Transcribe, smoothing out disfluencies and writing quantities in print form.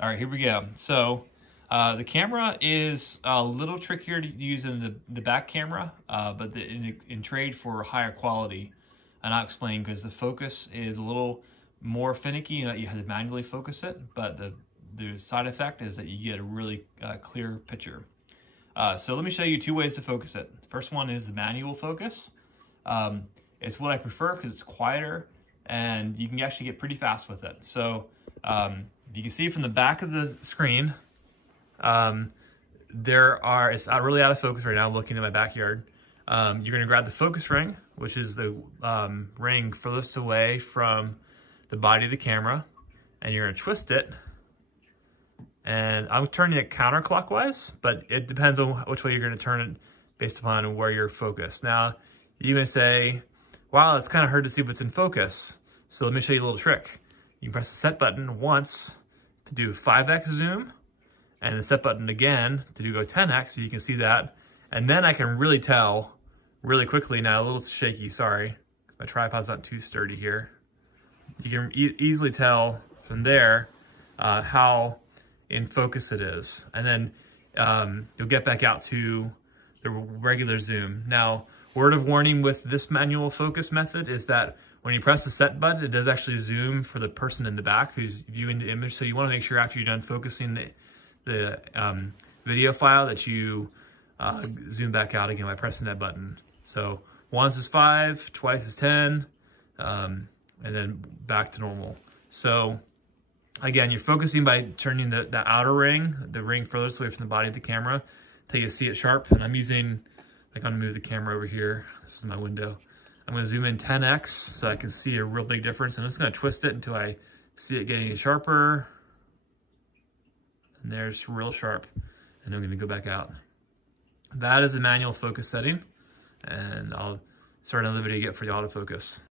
All right, here we go. So the camera is a little trickier to use than the back camera, but in trade for higher quality, and I'll explain because the focus is a little more finicky. You have to manually focus it, but the side effect is that you get a really clear picture. So let me show you two ways to focus it. The first one is the manual focus. It's what I prefer because it's quieter and you can actually get pretty fast with it. So you can see from the back of the screen, it's really out of focus right now. I'm looking at my backyard. You're gonna grab the focus ring, which is the ring furthest away from the body of the camera, and you're gonna twist it. And I'm turning it counterclockwise, but it depends on which way you're gonna turn it based upon where you're focused. Now, you may say, wow, it's kind of hard to see what's in focus. So let me show you a little trick. You can press the set button once to do 5x zoom, and the set button again to go 10x, so you can see that. And then I can really tell really quickly. Now, a little shaky, sorry. My tripod's not too sturdy here. You can easily tell from there how in focus it is. And then you'll get back out to the regular zoom. Now, word of warning with this manual focus method is that when you press the set button, it does actually zoom for the person in the back who's viewing the image. So you want to make sure after you're done focusing the video file that you zoom back out again by pressing that button. So once is 5, twice is 10, and then back to normal. So again, you're focusing by turning the outer ring, the ring furthest away from the body of the camera, until you see it sharp. And I'm using, I'm gonna move the camera over here. This is my window. I'm gonna zoom in 10x so I can see a real big difference. I'm just gonna twist it until I see it getting sharper. And there's real sharp. And I'm gonna go back out. That is the manual focus setting. And I'll start another video to get for the autofocus.